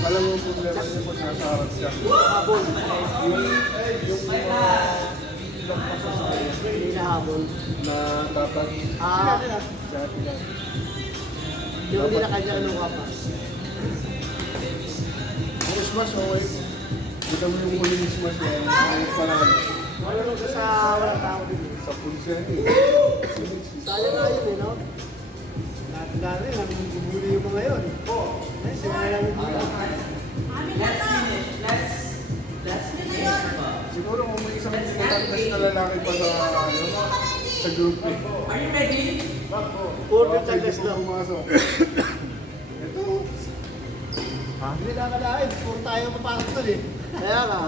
Alam mo yung problema niya pag nasa harap siya. Habol. Yung Hinahabol. na dapat siya ilang. Yung hindi na kanya ano ka pa. Yung smash, okay. Kita mo yung huling smash niya, yung panalo. Ano ka sa walang tao din? Sa pulsa niya. Sayang nga yun eh, no? Dati, nabubuli yung mga yun. Eh, sila lang yung mga. Siguro kung may isang contest na lalaki pa sa group eh. Are you ready? Puro contest lang. Pumasok. Ito. Hindi na kalahin, puro tayo papasok doon eh. Kaya nga.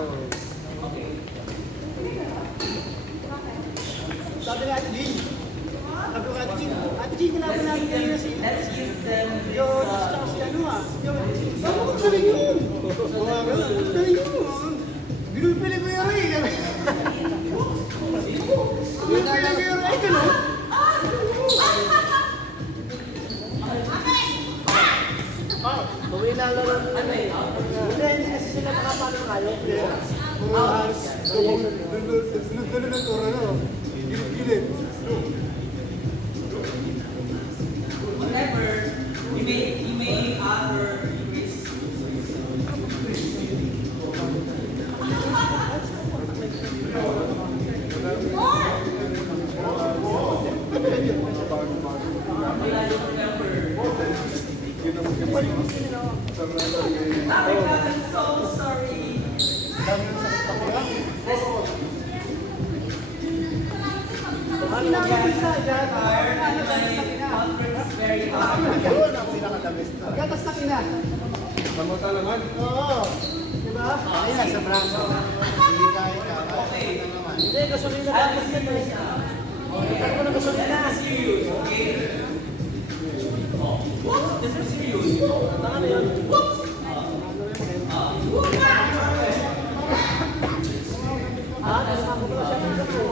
Sabi nga Ate Jean. Sabi ko Ate Jean, Ate Jean, kailangan namin kayo na si... Let's give them Yun, gusto ko si ano ah. Bago ko galing yun. Galing yun. Binupili ko yung rin. Binupili ko yung rin. Gano'n? Tumila lang. Hindi kasi sila makapano kayo. Dalo ng tura na. Gilid. whatever. You may add or erase. I'm so sorry. Ano na yung isa dyan? Conference very hard. Yun ang pinakatamis na. Gatas na kina. Kamota naman. Oo. Diba? Ayan, sa braso. Hindi kaya ka. Okay. Hindi, gasolina na dapat yan. Ano na gasolina? This is serious, okay? This is serious. Tanga na yun. Nalimago ko na siya ng gato.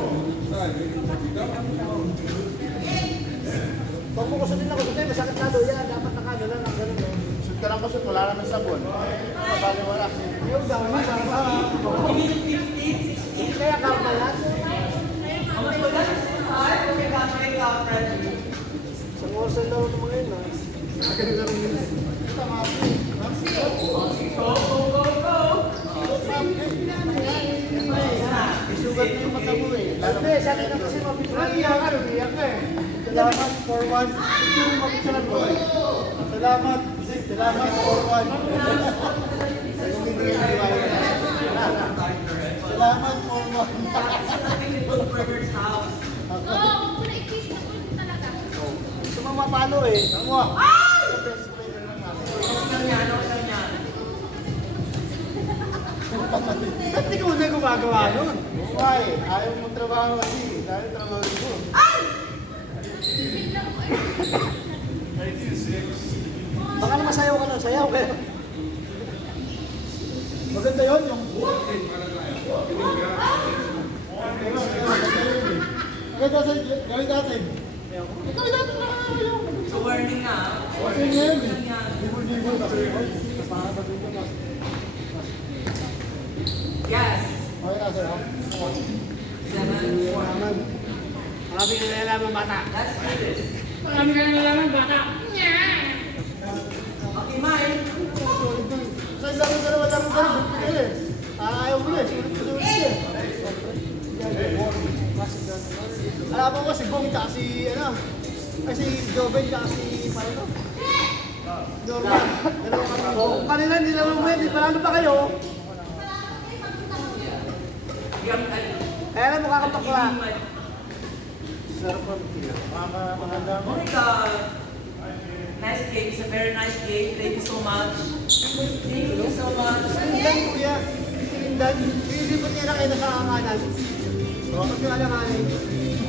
Pag mo gusto nila, gusto nila, masakit na doon yan. Dapat nakano lang ang gano'n. Shoot ka lang kusot, wala naman sabon. Mabali wala. Yung dami, kaya karma yan. Sa orsan daw ng mga yun, ha? Isugat na yung mata mo eh. Hindi, sabi na kasi mabibigyan. Iyak ka eh. Salamat for one. Picture mo picture mo. Salamat. Salamat for one. Salamat for one. Gusto mo mapalo eh. Tama. Ba't di ko na gumagawa nun? Why? Ayaw mo trabaho kasi. Dahil trabaho ko. Baka naman sayaw ka nun, sayaw ka. Maganda yun yung... Maganda sa gawin natin. Gawin natin na yung... So warning na. Kasi ngayon eh. Libo-libo na sa'yo. Yes. Okay na sa'yo. 7, 4. Marami na nalaman bata. Let's do this. Marami ka na nalaman bata. Okay, Mike. Sa'yo lang yung dalawa. Ayaw mo na, sunod-sunod eh. Alam mo ko si Bong tsaka si ano, si Joven tsaka si Palito. Normal. Dalawa kami. Kung kanila hindi naman mo, hindi panalo pa kayo. Kaya lang mukha kang bakla. Sarap ang tiyo. Maganda mo. Monica, nice game sa Very nice game. Thank you so much. Thank you so much. Sindan, kuya. Sindan. Ilipot niya na kayo sa kanan. Huwag nyo alanganin.